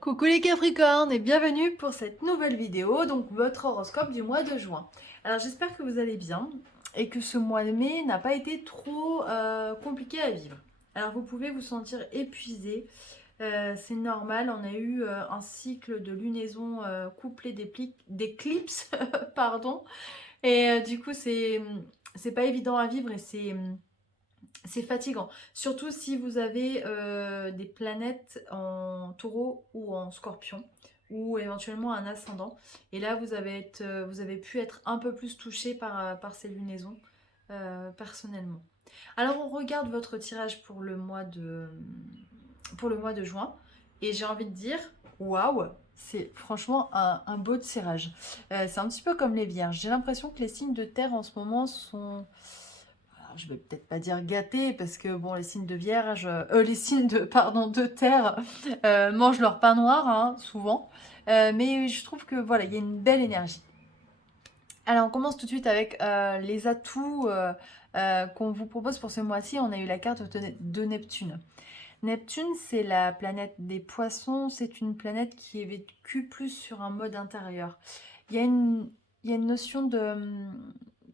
Coucou les Capricornes et bienvenue pour cette nouvelle vidéo, donc votre horoscope du mois de juin. Alors j'espère que vous allez bien et que ce mois de mai n'a pas été trop compliqué à vivre. Alors vous pouvez vous sentir épuisé, c'est normal, on a eu un cycle de lunaison couplé d'éclipses, pardon, et du coup c'est pas évident à vivre et c'est fatigant, surtout si vous avez des planètes en taureau ou en scorpion, ou éventuellement un ascendant. Et là, vous avez pu être un peu plus touché par ces lunaisons, personnellement. Alors, on regarde votre tirage pour le mois de juin. Et j'ai envie de dire, waouh, c'est franchement un beau tirage. C'est un petit peu comme les vierges. J'ai l'impression que les signes de terre en ce moment sont, alors, je vais peut-être pas dire gâtés parce que bon, les signes de vierge, les signes de pardon de terre mangent leur pain noir, hein, souvent. Mais je trouve que voilà, il y a une belle énergie. Alors, on commence tout de suite avec les atouts qu'on vous propose pour ce mois-ci. On a eu la carte de Neptune. Neptune, c'est la planète des poissons. C'est une planète qui est vécue plus sur un mode intérieur. Il y a une, il y a une notion de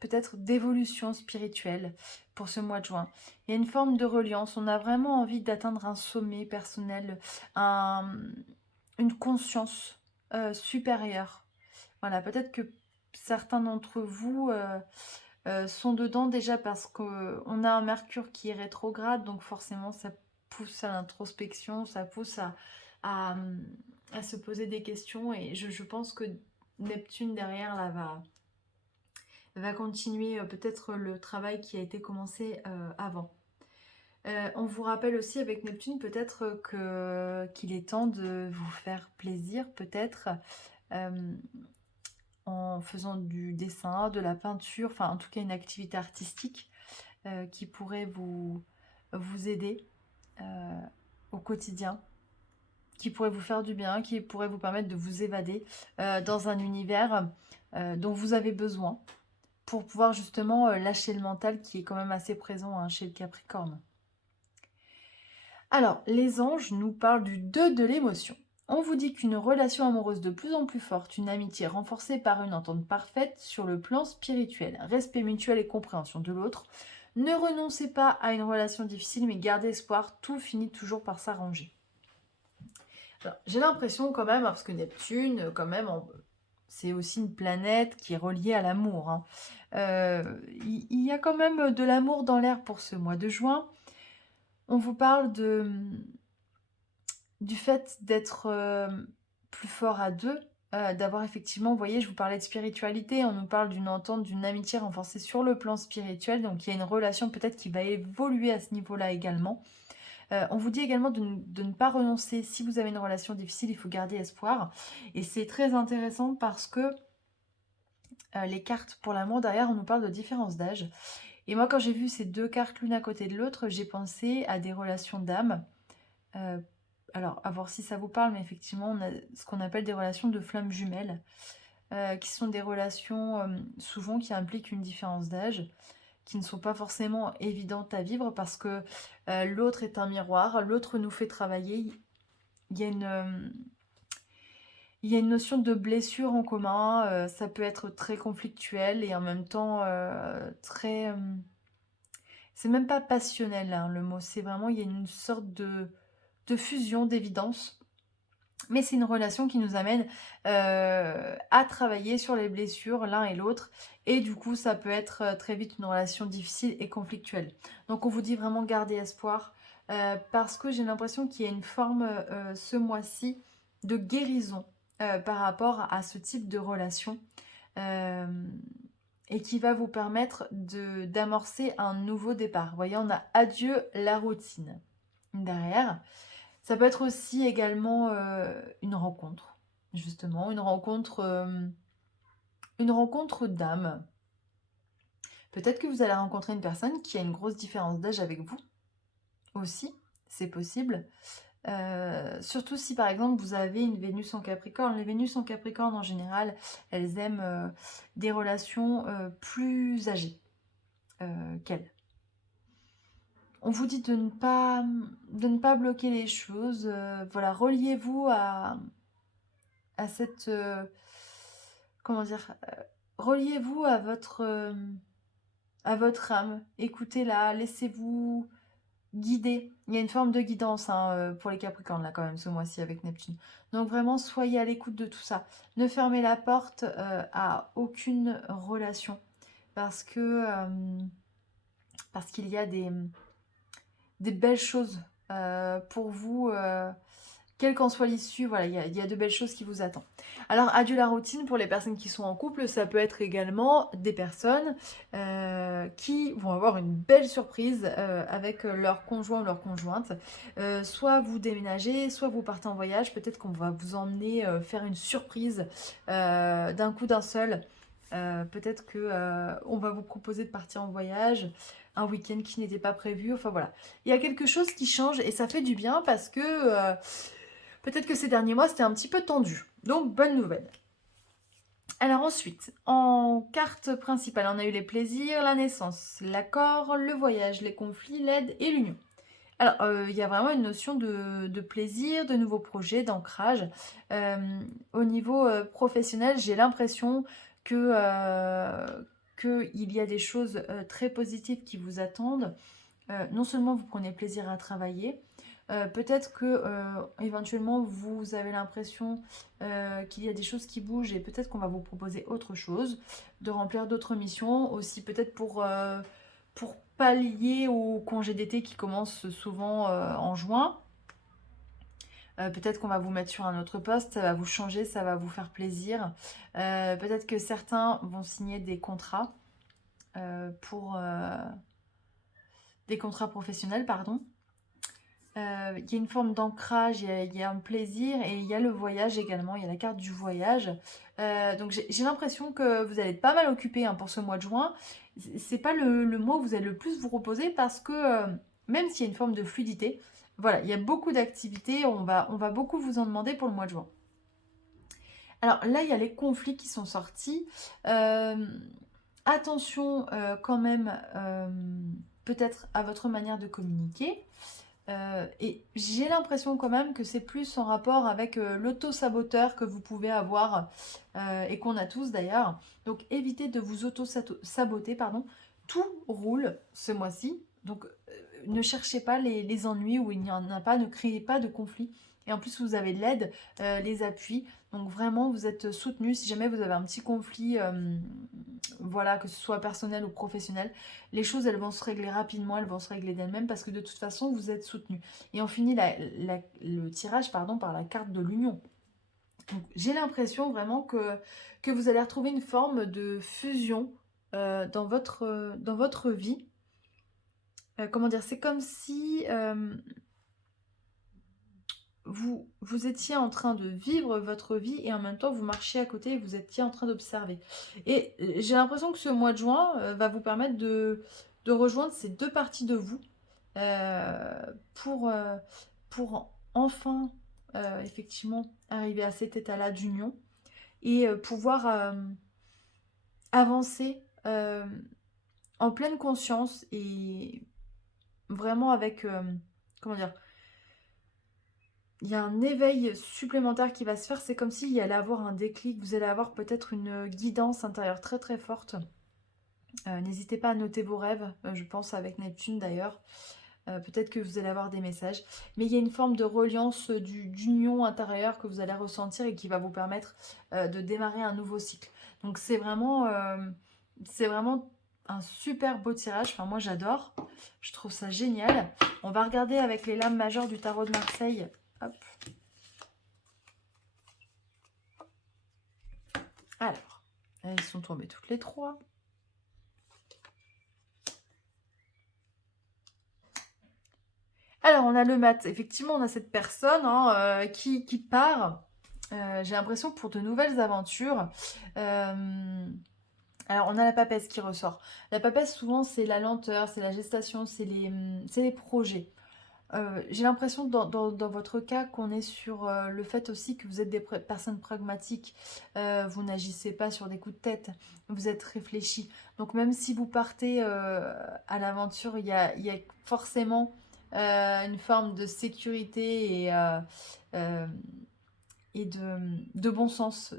peut-être d'évolution spirituelle pour ce mois de juin. Il y a une forme de reliance. On a vraiment envie d'atteindre un sommet personnel, un- une conscience supérieure. Voilà, peut-être que certains d'entre vous sont dedans déjà parce qu'on a un Mercure qui est rétrograde, donc forcément ça pousse à l'introspection, ça pousse à, à se poser des questions et je pense que Neptune derrière là va continuer peut-être le travail qui a été commencé avant. On vous rappelle aussi avec Neptune peut-être qu'il est temps de vous faire plaisir, peut-être euh, en faisant du dessin, de la peinture, enfin en tout cas une activité artistique qui pourrait vous aider euh, au quotidien, qui pourrait vous faire du bien, qui pourrait vous permettre de vous évader dans un univers dont vous avez besoin pour pouvoir justement lâcher le mental qui est quand même assez présent hein, chez le Capricorne. Alors, les anges nous parlent du 2 de l'émotion. On vous dit qu'une relation amoureuse de plus en plus forte, une amitié renforcée par une entente parfaite sur le plan spirituel, respect mutuel et compréhension de l'autre. Ne renoncez pas à une relation difficile, mais gardez espoir, tout finit toujours par s'arranger. J'ai l'impression quand même, hein, parce que Neptune, quand même, c'est aussi une planète qui est reliée à l'amour. Hein. Il y a quand même de l'amour dans l'air pour ce mois de juin. On vous parle du fait d'être plus fort à deux, d'avoir effectivement, vous voyez, je vous parlais de spiritualité, on nous parle d'une entente, d'une amitié renforcée sur le plan spirituel, donc il y a une relation peut-être qui va évoluer à ce niveau-là également. On vous dit également de ne pas renoncer. Si vous avez une relation difficile, il faut garder espoir. Et c'est très intéressant parce que les cartes pour l'amour, derrière, on nous parle de différence d'âge. Et moi, quand j'ai vu ces deux cartes l'une à côté de l'autre, j'ai pensé à des relations d'âme. Euh, alors, à voir si ça vous parle, mais effectivement, on a ce qu'on appelle des relations de flammes jumelles, qui sont des relations souvent qui impliquent une différence d'âge, qui ne sont pas forcément évidentes à vivre parce que l'autre est un miroir, l'autre nous fait travailler. Il y a il y a une notion de blessure en commun, ça peut être très conflictuel et en même temps très... c'est même pas passionnel hein, le mot, c'est vraiment, il y a une sorte de fusion, d'évidence. Mais c'est une relation qui nous amène à travailler sur les blessures l'un et l'autre. Et du coup, ça peut être très vite une relation difficile et conflictuelle. Donc on vous dit vraiment garder espoir parce que j'ai l'impression qu'il y a une forme ce mois-ci de guérison par rapport à ce type de relation. euh, et qui va vous permettre d'amorcer un nouveau départ. Vous voyez, on a adieu la routine derrière. Ça peut être aussi également une rencontre, justement, une rencontre d'âme. Peut-être que vous allez rencontrer une personne qui a une grosse différence d'âge avec vous aussi, c'est possible. Surtout si par exemple vous avez une Vénus en Capricorne. Les Vénus en Capricorne en général, elles aiment des relations plus âgées qu'elles. On vous dit de ne pas bloquer les choses. Voilà, reliez-vous à cette... comment dire? Reliez-vous à votre âme. Écoutez-la, laissez-vous guider. Il y a une forme de guidance hein, pour les Capricornes là quand même ce mois-ci avec Neptune. Donc vraiment soyez à l'écoute de tout ça. Ne fermez la porte à aucune relation parce qu'il y a des belles choses pour vous. Quelle qu'en soit l'issue, voilà, il y a de belles choses qui vous attendent. Alors, adieu la routine pour les personnes qui sont en couple, ça peut être également des personnes qui vont avoir une belle surprise avec leur conjoint ou leur conjointe. Soit vous déménagez, soit vous partez en voyage. Peut-être qu'on va vous emmener faire une surprise d'un coup d'un seul. Peut-être que on va vous proposer de partir en voyage, un week-end qui n'était pas prévu. Enfin voilà, il y a quelque chose qui change et ça fait du bien parce que peut-être que ces derniers mois c'était un petit peu tendu. Donc bonne nouvelle. Alors ensuite, en carte principale, on a eu les plaisirs, la naissance, l'accord, le voyage, les conflits, l'aide et l'union. Alors, il y a vraiment une notion de plaisir, de nouveaux projets, d'ancrage. Euh, Au niveau professionnel, j'ai l'impression que qu'il y a des choses très positives qui vous attendent. Non seulement vous prenez plaisir à travailler, peut-être que éventuellement vous avez l'impression qu'il y a des choses qui bougent et peut-être qu'on va vous proposer autre chose, de remplir d'autres missions, aussi peut-être pour pallier au congé d'été qui commence souvent en juin. Peut-être qu'on va vous mettre sur un autre poste, ça va vous changer, ça va vous faire plaisir. Peut-être que certains vont signer des contrats pour des contrats professionnels, pardon. Il y a une forme d'ancrage, il y a un plaisir et il y a le voyage également, il y a la carte du voyage. Donc j'ai l'impression que vous allez être pas mal occupé hein, pour ce mois de juin. C'est pas le mois où vous allez le plus vous reposer parce que même s'il y a une forme de fluidité, voilà, il y a beaucoup d'activités, on va beaucoup vous en demander pour le mois de juin. Alors là, il y a les conflits qui sont sortis. Attention quand même peut-être à votre manière de communiquer. Et j'ai l'impression quand même que c'est plus en rapport avec l'auto-saboteur que vous pouvez avoir et qu'on a tous d'ailleurs. Donc évitez de vous auto-saboter, pardon. Tout roule ce mois-ci. Donc ne cherchez pas les ennuis où il n'y en a pas, ne créez pas de conflit. Et en plus, vous avez l'aide, les appuis. Donc vraiment, vous êtes soutenu. Si jamais vous avez un petit conflit, voilà, que ce soit personnel ou professionnel, les choses, elles vont se régler rapidement, elles vont se régler d'elles-mêmes parce que de toute façon, vous êtes soutenu. Et on finit le tirage pardon, par la carte de l'union. Donc, j'ai l'impression vraiment que vous allez retrouver une forme de fusion dans votre vie. Comment dire, c'est comme si vous étiez en train de vivre votre vie et en même temps vous marchiez à côté et vous étiez en train d'observer. Et j'ai l'impression que ce mois de juin va vous permettre de rejoindre ces deux parties de vous euh, pour, euh, pour enfin effectivement arriver à cet état-là d'union et pouvoir avancer en pleine conscience et vraiment avec, comment dire, il y a un éveil supplémentaire qui va se faire. C'est comme s'il y allait avoir un déclic. Vous allez avoir peut-être une guidance intérieure très très forte. N'hésitez pas à noter vos rêves, je pense avec Neptune d'ailleurs. Peut-être que vous allez avoir des messages. Mais il y a une forme de reliance, d'union intérieure que vous allez ressentir et qui va vous permettre de démarrer un nouveau cycle. Donc c'est vraiment un super beau tirage. Enfin moi j'adore. Je trouve ça génial. On va regarder avec les lames majeures du tarot de Marseille. Hop. Alors, elles sont tombées toutes les trois. Alors, on a le mat. Effectivement, on a cette personne hein, qui part. J'ai l'impression pour de nouvelles aventures. Alors, on a la papesse qui ressort. La papesse, souvent, c'est la lenteur, c'est la gestation, c'est les projets. J'ai l'impression dans votre cas qu'on est sur le fait aussi que vous êtes des personnes pragmatiques. Vous n'agissez pas sur des coups de tête, vous êtes réfléchi. Donc même si vous partez à l'aventure, il y a forcément une forme de sécurité euh, et de bon sens.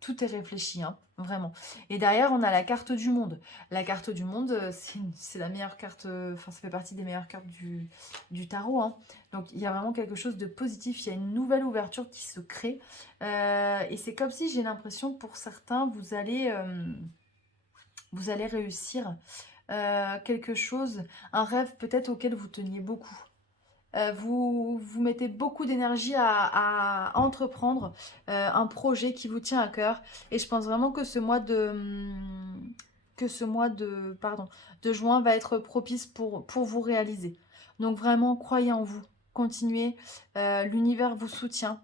Tout est réfléchi, hein, vraiment. Et derrière, on a la carte du monde. La carte du monde, c'est la meilleure carte, enfin, ça fait partie des meilleures cartes du tarot, hein. Donc, il y a vraiment quelque chose de positif. Il y a une nouvelle ouverture qui se crée. Et c'est comme si j'ai l'impression, pour certains, vous allez réussir quelque chose, un rêve peut-être auquel vous teniez beaucoup. Vous mettez beaucoup d'énergie à entreprendre un projet qui vous tient à cœur. Et je pense vraiment que de juin va être propice pour vous réaliser. Donc vraiment, croyez en vous. Continuez. L'univers vous soutient.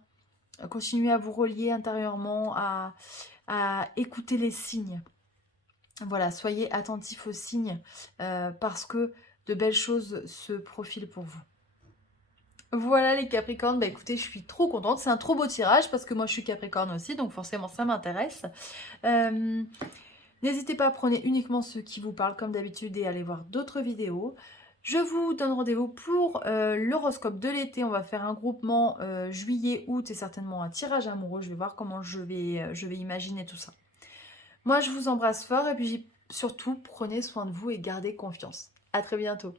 Continuez à vous relier intérieurement, à écouter les signes. Voilà, soyez attentifs aux signes parce que de belles choses se profilent pour vous. Voilà les Capricornes, bah écoutez, je suis trop contente, c'est un trop beau tirage parce que moi je suis Capricorne aussi, donc forcément ça m'intéresse. Euh, N'hésitez pas, prenez uniquement ceux qui vous parlent comme d'habitude et allez voir d'autres vidéos. Je vous donne rendez-vous pour l'horoscope de l'été, on va faire un groupement juillet-août et certainement un tirage amoureux, je vais voir comment je vais imaginer tout ça. Moi je vous embrasse fort et puis surtout prenez soin de vous et gardez confiance. À très bientôt.